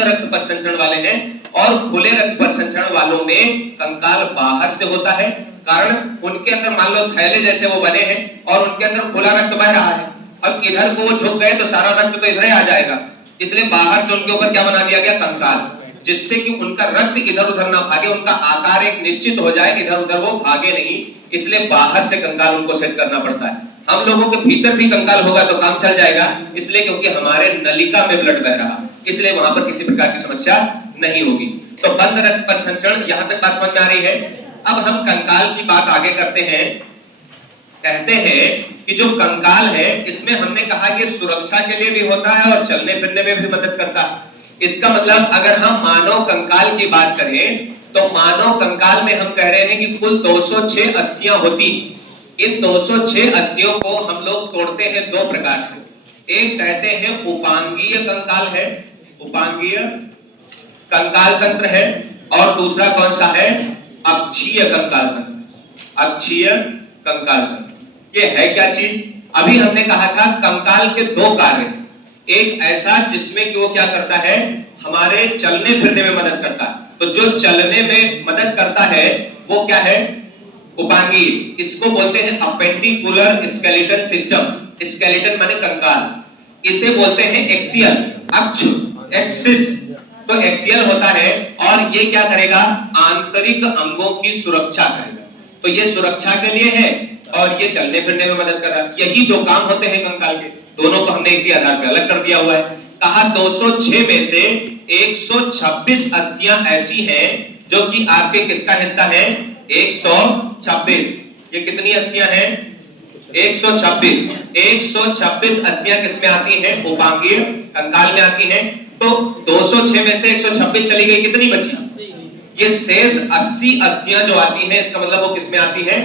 बंद रक्त पथ संचरण वाले हैं, और खुले रक्त पथ संचरण वालों में कंकाल बाहर से होता है, कारण उनके अंदर मान लो थैले जैसे वो बने हैं और उनके अंदर खुला रक्त बह रहा है। अब इधर को वो झुक गए तो सारा रक्त तो इधर ही आ जाएगा, इसलिए बाहर से उनके ऊपर क्या बना दिया गया, कंकाल, जिससे कि उनका रक्त इधर उधर ना भागे, उनका आकार एक निश्चित हो जाए, इधर उधर वो भागे नहीं, इसलिए बाहर से कंकाल उनको सेट करना पड़ता है। हम लोगों के भीतर भी कंकाल होगा तो काम चल जाएगा, इसलिए क्योंकि हमारे नलिका में ब्लड बह रहा, इसलिए वहां पर किसी प्रकार की समस्या नहीं होगी। तो बंद रक्त पथ संचरण, यहां तक बात समझ में आ रही है। अब हम कंकाल की बात आगे करते हैं। कहते हैं कि जो कंकाल है इसमें हमने कहा कि सुरक्षा के लिए भी होता है और चलने फिरने में भी मदद करता है। इसका मतलब अगर हम मानव कंकाल की बात करें तो मानव कंकाल में हम कह रहे हैं कि कुल 206 अस्थियां होती। इन 206 अस्थियों को हम लोग तोड़ते हैं दो प्रकार से। एक कहते हैं उपांगीय कंकाल है, उपांगीय कंकाल तंत्र है, और दूसरा कौन सा है, अक्षीय कंकाल तंत्र। अक्षीय कंकाल तंत्र ये है क्या चीज? अभी हमने कहा था कंकाल के दो कार्य, एक ऐसा जिसमें कि वो क्या करता है, हमारे चलने फिरने में मदद करता है। तो जो चलने में मदद करता है वो क्या है, उपांगीय। इसको बोलते हैं अपेंडिकुलर स्केलेटन सिस्टम। स्केलेटन माने कंकाल। इसे बोलते हैं एक्सियल, अक्ष, एक्सिस। तो एक्सियल होता है और ये क्या करेगा, आंतरिक अंगों की सुरक्षा करेगा। तो ये सुरक्षा के लिए है और ये चलने फिरने में मदद कर रहा है। यही दो काम होते हैं कंकाल के, दोनों को हमने इसी आधार पर अलग कर दिया हुआ है। कहा 206 में से 126 अस्थियां ऐसी हैं जो कि आपके किसका हिस्सा है, 126। ये कितनी अस्थियां हैं, 126। 126 अस्थियां किसमें आती हैं, उपांगीय कंकाल में आती हैं। तो 206 में से 126 चली गई, कितनी बची, ये शेष 80 अस्थियां जो आती हैं, इसका मतलब वो किसमें आती है,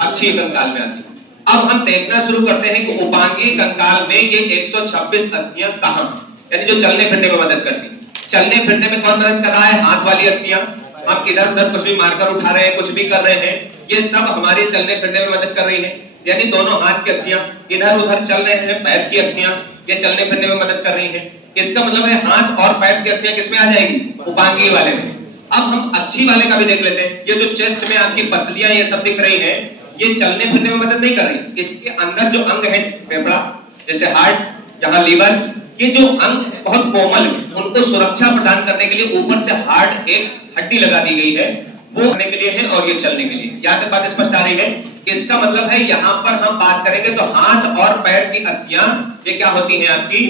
अक्षीय कंकाल में आती है। अब हम देखना शुरू करते हैं कि उपांगीय कंकाल में ये 126 अस्थियां कहां, यानी जो चलने फिरने में मदद करती है। चलने फिरने में कौन मदद कर रहा है, हाथ वाली अस्थियां। हम इधर उधर कुछ भी मारकर उठा रहे हैं, कुछ भी कर रहे हैं, ये सब हमारे चलने फिरने में मदद कर रही है। यानी दोनों हाथ की अस्थियां इधर उधर चल रहे हैं, पैर की अस्थियां ये चलने फिरने में मदद कर रही है। इसका मतलब है हाथ और पैर की अस्थियां किसमें आ जाएगी, उपांगीय वाले में। अब हम अक्षीय वाले का भी देख लेते हैं। ये जो चेस्ट में आपकी पसलियां ये सब दिख रही हैं, ये चलने फिरने में मदद नहीं कर रही। इसके अंदर जो अंग है फेफड़ा, जैसे हार्ट, यहाँ लीवर, ये जो अंग बहुत कोमल, उनको सुरक्षा प्रदान करने के लिए ऊपर से हार्ड एक हड्डी लगा दी गई है, वो करने के लिए है और ये चलने के लिए। यहाँ तक बात स्पष्ट आ रही है। इसका मतलब है यहाँ पर हम बात करेंगे तो हाथ और पैर की अस्थियां ये क्या होती हैं आपकी,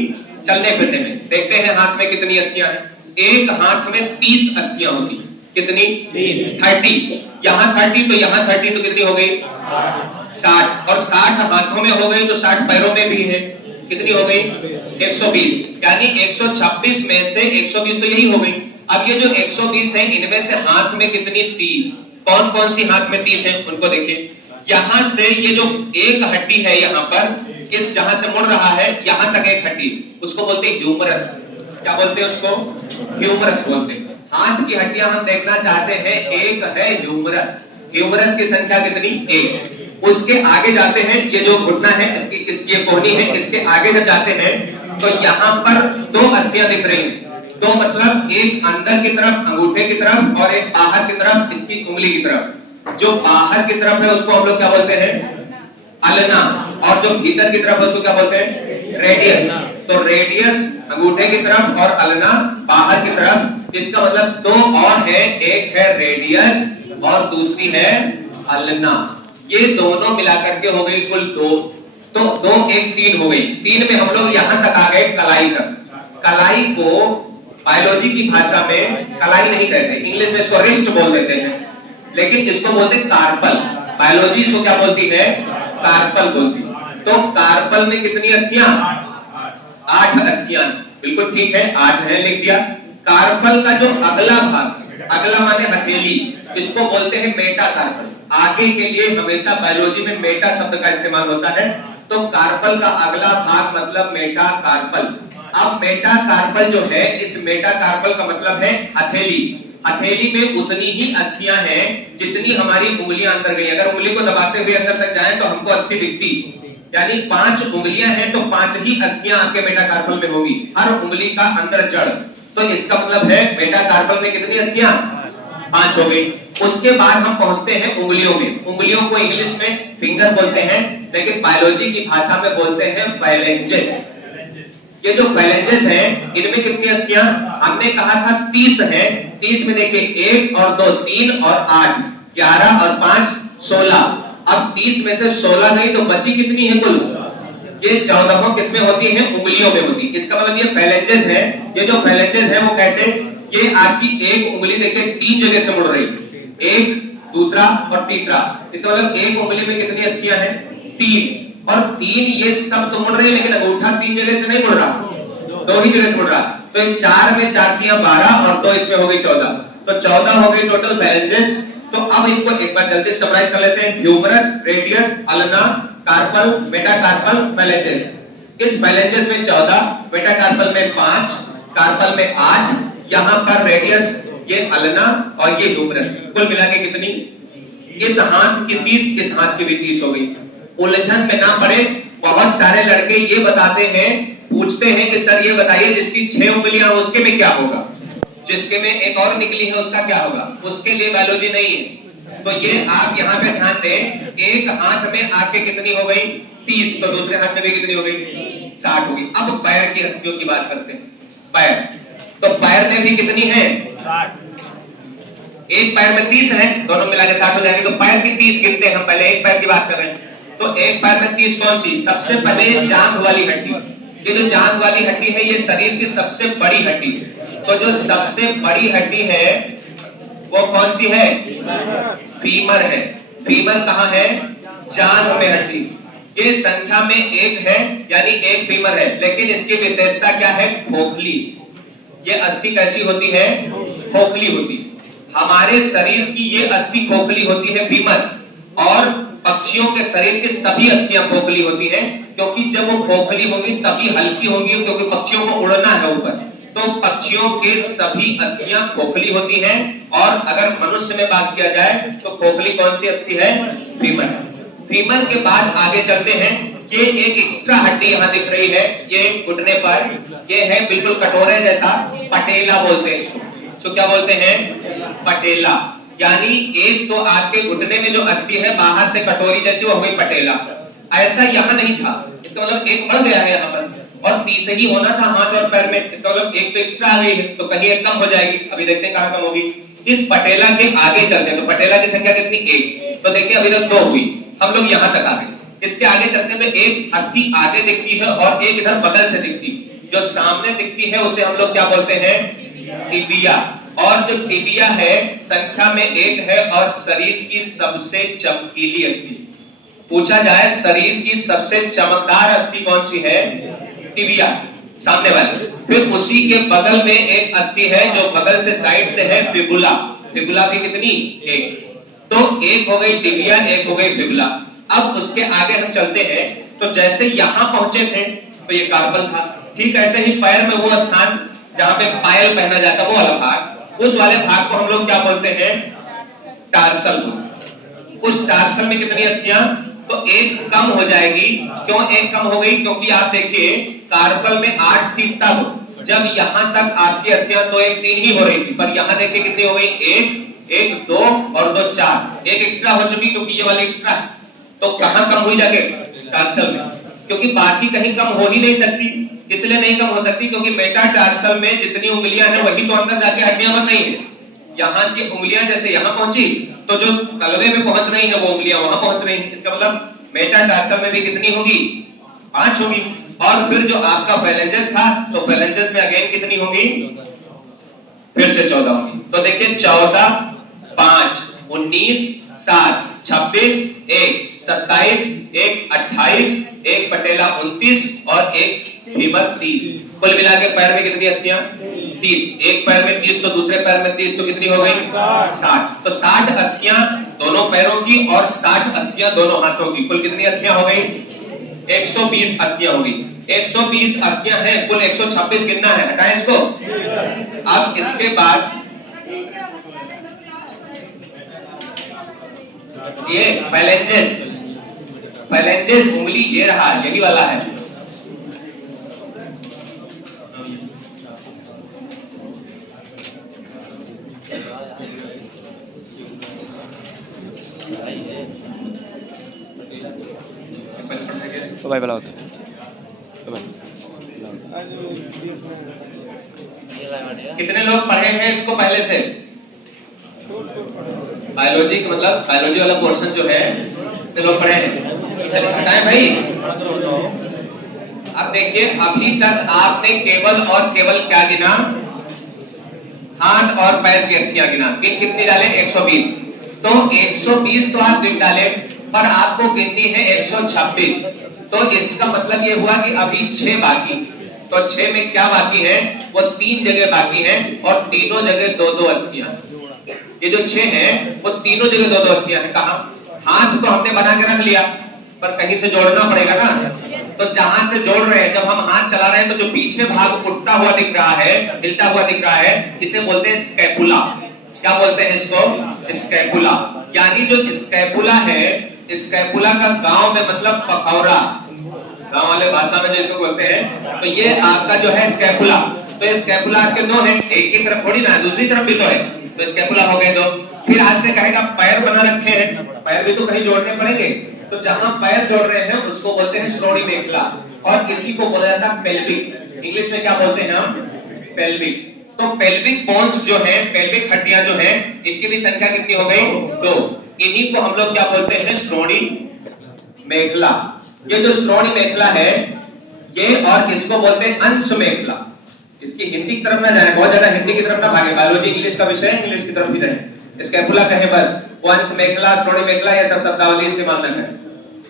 चलने फिरने में। देखते हैं हाथ में कितनी अस्थियां हैं। एक हाथ में 30 अस्थियां होती हैं, कितनी, 30। यहाँ 30 तो यहाँ 30 तो कितनी हो गई, 60। और 60 हाथों में हो गई तो 60 पैरों में भी है, कितनी हो गई, 120। यानी 126 में से 120 तो यही हो गई। अब ये जो 120 है इनमें से हाथ में कितनी, 30। कौन कौन सी हाथ में 30 है उनको देखिए। यहां से ये जो एक हड्डी है यहाँ पर, इस जहां से मुड़ रहा है यहां तक एक हड्डी, उसको बोलते हैं ह्यूमरस। क्या बोलते हैं उसको, ह्यूमरस बोलते हैं। हाथ की हड्डियां हम देखना चाहते हैं, एक है ह्यूमरस। ह्यूमरस की संख्या कितनी, 1। उसके आगे जाते हैं, ये जो घुटना है इसकी कोहनी है, इसके आगे जब जाते हैं तो यहाँ पर 2 अस्थियां दिख रही हैं। 2 मतलब एक अंदर की तरफ अंगूठे की तरफ और एक बाहर की तरफ इसकी उंगली की तरफ। जो बाहर की तरफ है उसको हम लोग क्या बोलते हैं, अल्ना, और जो भीतर की तरफ है उसको क्या बोलते हैं, रेडियस। तो रेडियस अंगूठे की तरफ और अल्ना बाहर की तरफ। इसका मतलब 2 और है, एक है रेडियस और दूसरी है अल्ना। ये दोनों मिलाकर के हो गई कुल 2। तो 2 1 3 हो गई। 3 में हम लोग यहां तक आ गए कलाई तक। कलाई को बायोलॉजी की भाषा में कलाई नहीं कहते, इंग्लिश में इसको रिस्ट बोल देते हैं, लेकिन इसको बोलते हैं कार्पल। बायोलॉजी इसको क्या बोलती है, कार्पल बोलती है। तो कार्पल में कितनी अस्थियां, 8 अस्थियां। बिल्कुल ठीक है, 8 है, लिख दिया। कार्पल का जो अगला भाग, अगला माने हथेली, इसको बोलते हैं मेटाकार्पल। आगे के लिए हमेशा बायोलॉजी में मेटा शब्द का इस्तेमाल होता है। तो कार्पल का अगला भाग मतलब मेटाकार्पल। अब मेटाकार्पल जो है, इस मेटाकार्पल का मतलब है हथेली। हथेली में उतनी ही अस्थियां हैं जितनी हमारी उंगलियां अंदर गई। अगर उंगली को दबाते हुए अंदर तक जाए तो हमको अस्थि दिखती, यानी 5 उंगलियां हैं तो 5 ही अस्थियां आपके मेटाकार्पल में होगी। हर उंगली का अंदर जड़ तो इसका मतलब है मेटाकार्पल में कितनी अस्थियां? 5 हो गई। उसके बाद हम पहुंचते हैं उंगलियों में। उंगलियों को इंग्लिश में फिंगर बोलते हैं, लेकिन बायोलॉजी की भाषा में बोलते हैं फाइलेंजेस। ये जो फाइलेंजेस हैं, इनमें कितनी अस्थियां? हमने कहा था 30 है। 30 में देखिए 1 और 2 3 और 8 11 और 5 16। अब 30 में से 16 गई तो बची कितनी है कुल? ये 14 किसमें होती है? उंगलियों में होती है। इसका मतलब ये फाइलेंजेस है। ये जो फाइलेंजेस है वो कैसे? ये आपकी एक उंगली देखिए 3 जगह से मुड़ रही है, एक, दूसरा और तीसरा। इसका मतलब एक उंगली में कितनी अस्थियां हैं? 3। और 3 ये सब तो मुड़ रही है, लेकिन अंगूठा 3 जगह से नहीं मुड़ रहा, 2 ही जगह से मुड़ रहा। तो 4 में 4 तियां 12 और 2 इसमें हो गई 14। तो 14 हो गई टोटल फाइलेंजेस। तो अब इनको एक बार जल्दी समराइज कर लेते हैं। Humerus, radius, ulna, carpal, metacarpal, phalanges. इस फाइलेंजेस में 14, मेटाकार्पल में 5, कार्पल में 8, यहां पर रेडियस, ये अल्ना और ये ह्यूमरस, कुल मिला के कितनी? इस हाथ की 30, इस हाथ की भी 30 हो गई। उलझन में ना पड़े। बहुत सारे लड़के ये बताते हैं, पूछते हैं कि सर ये बताइए जिसकी 6 उंगलियां हो उसके में क्या होगा, जिसके में एक और निकली है उसका क्या होगा? उसके लिए बायोलॉजी नहीं है। तो ये आप यहाँ पे ध्यान दें, एक हाथ में आपके कितनी हो गई? 30, तो दूसरे हाथ में भी कितनी हो गई? 60 हो गई। अब पैर की हस्तियों की बात करते हैं। पैर, तो पैर में भी कितनी है? 60। एक पैर में 30 है, दोनों मिला के 60 हो जाएंगे। तो पैर की 30 गिनते हैं हम, पहले एक पैर की बात कर रहे हैं। तो एक पैर में 30 कौन सी? सबसे पहले जांघ वाली हड्डी। ये जो जांघ वाली हड्डी है ये शरीर की सबसे बड़ी हड्डी है। तो जो सबसे बड़ी हड्डी है वो कौन सी है? फीमर है। फीमर कहाँ है? जांघ में हड्डी। ये संख्या में 1 है, यानी एक फीमर है, लेकिन इसकी विशेषता क्या है? खोखली। ये अस्थि कैसी होती है? खोखली होती है। हमारे शरीर की ये अस्थि खोखली होती है, फीमर। और पक्षियों के शरीर की सभी अस्थियां खोखली होती हैं, क्योंकि जब वो खोखली होंगी तभी हल्की होंगी, क्योंकि पक्षियों को उड़ना है ऊपर। तो पक्षियों के सभी अस्थियां खोखली होती हैं। और अगर मनुष्य में बात किया जाए तो खोखली कौन सी अस्थि है? फीमर। फीमर के बाद आगे चलते हैं। ये एक एक्स्ट्रा हड्डी यहाँ दिख रही है, ये घुटने पर, ये है बिल्कुल कटोरे जैसा, पटेला बोलते हैं इसको। तो क्या बोलते हैं? पटेला। यानी एक तो आपके घुटने में जो अस्थि है बाहर से कटोरी जैसी, वो हो गई पटेला। ऐसा यहाँ नहीं था, इसका मतलब एक बढ़ गया है यहाँ पर, और 30 ही होना था हाथ और पैर में। इसका मतलब एक तो एक्स्ट्रा आ गई है, तो कहीं एक कम हो जाएगी। अभी देखते हैं कहाँ कम होगी। इस पटेला के आगे चलते हैं। तो पटेला की संख्या कितनी? 1। तो देखिए अभी तक 2 हुई, हम लोग यहाँ तक आ गए। इसके आगे चलते हैं तो एक अस्थि आगे दिखती है और एक इधर बगल से दिखती है। जो सामने दिखती है उसे हम लोग क्या बोलते हैं? टिबिया। और जो टिबिया है संख्या में 1 है और शरीर की सबसे चमकीली अस्थि। पूछा जाए शरीर की सबसे चमकदार अस्थि कौन सी है? टिबिया, सामने वाली। फिर उसी के बगल में एक अस्थि है जो बगल से साइड से है, फिबुला। फिबुला की कितनी? 1। तो एक हो गई टिबिया, एक हो गई फिबुला। अब उसके आगे हम चलते हैं। तो जैसे यहां पहुंचे थे तो ये कार्पल था, ठीक ऐसे ही पैर में वो स्थान जहां पे पायल पहना जाता वो वाला भाग, उस वाले भाग को हम लोग क्या बोलते हैं? टार्सल। उस टार्सल में कितनी अस्थियां? तो एक कम हो जाएगी। क्यों एक कम हो गई? क्योंकि आप देखिए कार्पल में 8 थी तब, जब यहां तक आपकी अस्थियां तो 1 3 ही हो रही थी, पर यहां देखिए कितनी हो गई? 1 2 और 2 4, एक एक्स्ट्रा हो चुकी क्योंकि ये वाली एक्स्ट्रा है। तो कहां कम हुई जाके? टार्सल में। क्योंकि बाकी कहीं कम हो ही नहीं सकती। इसलिए नहीं कम हो सकती क्योंकि मेटाटार्सल में जितनी उंगलियां हैं वही तो अंदर जाके हड्डियां बन रही हैं। यहाँ की उंगलियां जैसे यहाँ पहुंची तो जो तलवे में पहुंच रही है वो उंगलियां वहां पहुंच रही हैं। इसका मतलब मेटाटार्सल में भी कितनी होगी? 5 होगी। और फिर जो आपका फेलेंजेस था तो फेलेंजेस में अगेन कितनी होगी? फिर से 14 होगी। तो देखिए 14 5 19 7 26 1 27 1 28 1 पटेला 29 और एक फीमर 30। कुल मिला के पैर में कितनी अस्थियां? 30। एक पैर में 30 तो दूसरे पैर में 30, तो कितनी हो गई? 60। तो 60 अस्थियां दोनों पैरों की और 60 अस्थियां दोनों हाथों की। कुल कितनी अस्थियां हो गई? 120 अस्थियां हो गई। 120 अस्थियां हैं, कुल 126 गिनना है। हटाएं इसको। अब इसके बाद ये फाइलेंजेस, फाइलेंजेस उंगली ये रहा, यही वाला है। भाई वाला होता है कितने लोग पढ़े हैं इसको पहले से? बायोलॉजी मतलब बायोलॉजी वाला पोर्शन जो है कितने लोग पढ़े हैं? चलिए हटाएं भाई। अब देखिए अभी तक आपने केवल और केवल क्या गिना? हाथ और पैर की अस्थियां गिना। कितनी डाले? 120। तो 120 तो आप गिन डाले, पर आपको गिननी है 126। तो इसका मतलब ये हुआ कि अभी 6 बाकी। तो 6 में क्या बाकी है? वो 3 जगह बाकी है और तीनों जगह 2-2 अस्थियां। ये जो 6 है वो तीनों जगह 2-2 अस्थियां है। कहां? हाथ तो हमने बना के रख लिया, पर कहीं से जोड़ना पड़ेगा ना। तो जहां से जोड़ रहे हैं, जब हम हाथ चला रहे हैं तो जो पीछे भाग उठता हुआ दिख रहा है, हिलता हुआ दिख रहा है, इसे बोलते हैं स्कैपुला। क्या बोलते हैं इसको? स्कैपुला। यानी जो स्कैपुला है, स्कैपुला का गांव में मतलब पखौरा, गांव वाले भाषा में जिसको बोलते हैं, तो ये आपका जो है स्कैपुला। तो ये स्कैपुला आपके 2 हैं, एक ही तरफ थोड़ी ना, दूसरी तरफ भी तो है। तो स्कैपुला हो गए 2। फिर आज से कहेगा पैर बना रखे हैं, पैर भी तो कहीं जोड़ने पड़ेंगे। तो जहां पैर जोड़ रहे हैं उसको बोलते हैं श्रोणि मेखला, और इसी को बोला जाता है पेल्विक। इंग्लिश में क्या बोलते हैं हम? पेल्विक। तो पेल्विक बोन्स जो है, पेल्विक हड्डियां जो है, इनकी भी संख्या कितनी हो गई? 2। इन्हीं को हम लोग क्या बोलते हैं? श्रोणि मेखला। ये जो श्रोणि मेखला है ये, और इसको बोलते हैं अंश मेखला। इसकी हिंदी की तरफ ना जाए, बहुत ज्यादा हिंदी की तरफ ना भागे, बायोलॉजी इंग्लिश का विषय है, इंग्लिश की तरफ ही रहे। स्कैपुला कहे बस, अंश मेखला, श्रोणि मेखला, ये सब शब्दावली इस्तेमाल न करें।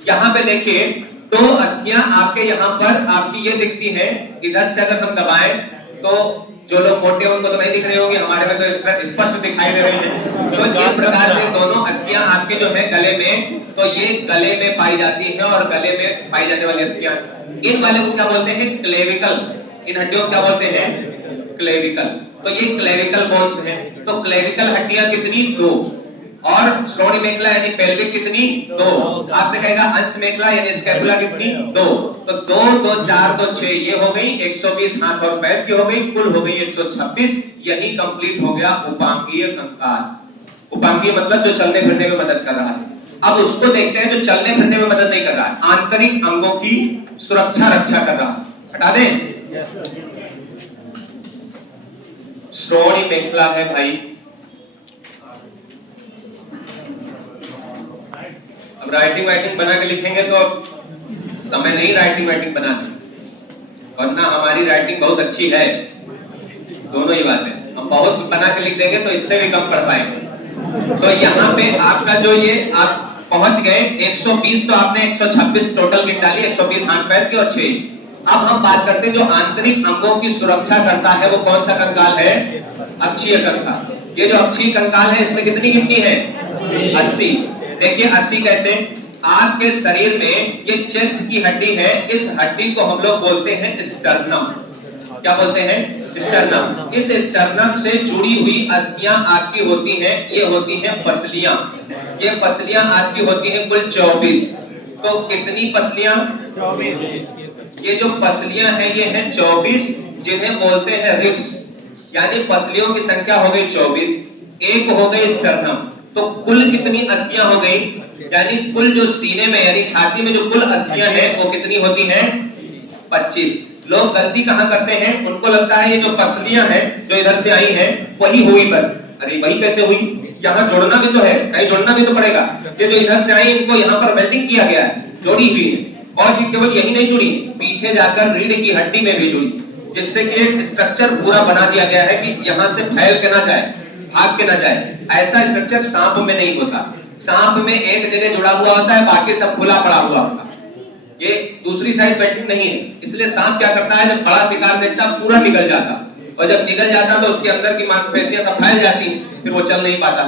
यहाँ पे देखिए 2 अस्थियां आपके यहाँ पर आपकी ये दिखती है। इधर से अगर हम दबाएं तो जो लोग मोटे उनको तो नहीं दिख रही होंगी, हमारे में तो स्पष्ट दिखाई दे रही है। तो इस प्रकार से दोनों अस्थियां आपके जो है गले में, तो ये गले में पाई जाती है और गले में पाई जाने वाली अस्थियां, इन वाले को क्या बोलते हैं? क्लेविकल। इन हड्डियों को क्या बोलते हैं? क्लेविकल। तो ये क्लेविकल बोन्स हैं। तो क्लेविकल हड्डियां कितनी? 2। और श्रोणि मेखला यानी पेल्विक कितनी? 2। आपसे कहेगा अंश मेखला यानी स्कैपुला कितनी? 2। तो 2 2 4 2 6 ये हो गई 120 हाथ और पैर की हो गई, कुल हो गई 126। यही कंप्लीट हो गया उपांगीय कंकाल। उपांगीय मतलब जो चलने फिरने में मदद कर रहा है। अब उसको देखते हैं जो चलने फिरने में मदद नहीं कर रहा है, आंतरिक अंगों की सुरक्षा रक्षा कर रहा है। हटा दें। श्रोणि मेखला है भाई। अब राइटिंग बना के लिखेंगे तो समय नहीं राइटिंग बनाने, वरना हमारी राइटिंग बहुत अच्छी है, दोनों ही बातें। हम बहुत बना के लिख देंगे तो इससे भी कम पढ़ पाएंगे। तो यहाँ पे आपका जो ये आप पहुंच गए 120, तो आपने 126 टोटल गिन डाली, 120 हाथ पैर की और 6। अब हम बात करते हैं जो आंतरिक अंगों की सुरक्षा करता है वो कौन सा कंकाल है? अक्षीय कंकाल। ये जो अक्षीय कंकाल है इसमें कितनी गिनती है? 80। देखिए 80 कैसे? आपके शरीर में ये चेस्ट की हड्डी है, इस हड्डी को हम लोग बोलते हैं स्टर्नम। क्या बोलते हैं? स्टर्नम। इस स्टर्नम से जुड़ी हुई अस्थियां आपकी होती हैं, ये होती हैं पसलियां। ये पसलियां आपकी होती हैं कुल 24। तो कितनी पसलियां? 24। ये जो पसलियां हैं ये हैं 24, जिन्हें बोलते हैं रिब्स। यानी पसलियों की संख्या हो गई 24, एक हो गई स्टर्नम। तो कुल कितनी अस्थियां हो गई? यानी कुल जो सीने में यानी छाती में जो कुल अस्थियां हैं वो कितनी होती हैं? 25। लोग गलती कहां करते हैं? उनको लगता है ये जो पसलियां हैं जो इधर से आई हैं वही हुई बस। अरे वही कैसे हुई? यहाँ जोड़ना भी तो है, कहीं जोड़ना भी तो पड़ेगा। ये जो इधर से आई इनको यहाँ पर वेल्डिंग किया गया है, जोड़ी हुई है। और ये केवल यही नहीं जुड़ी, पीछे जाकर रीढ़ की हड्डी में भी जुड़ी, जिससे कि एक स्ट्रक्चर पूरा बना दिया गया है कि यहाँ से फैल के ना जाए, भाग के ना जाए। ऐसा स्ट्रक्चर सांप में नहीं होता। सांप में एक जगह जुड़ा हुआ होता है, बाकी सब खुला पड़ा हुआ होता है। ये दूसरी साइड वेल्डिंग नहीं है। इसलिए सांप क्या करता है, जब बड़ा शिकार देखता पूरा निकल जाता, और जब निकल जाता तो उसके अंदर की मांसपेशियां सब फैल जाती, फिर वो चल नहीं पाता।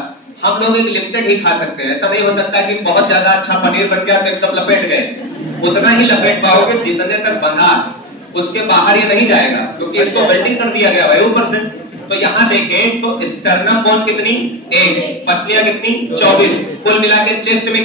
हम लोग एक लिमिटेड ही खा सकते हैं। ऐसा नहीं हो सकता कि बहुत ज्यादा अच्छा पनीर बन गया तो एकदम लपेट गए। उतना ही लपेट पाओगे जितने तक बंधा, उसके बाहर ये नहीं जाएगा, क्योंकि इसको वेल्डिंग कर दिया गया है ऊपर से। तो यहाँ देखें तो स्टर्नम बोन कितनी? 1, पसलियां कितनी? 24। कुल मिला के चेस्ट में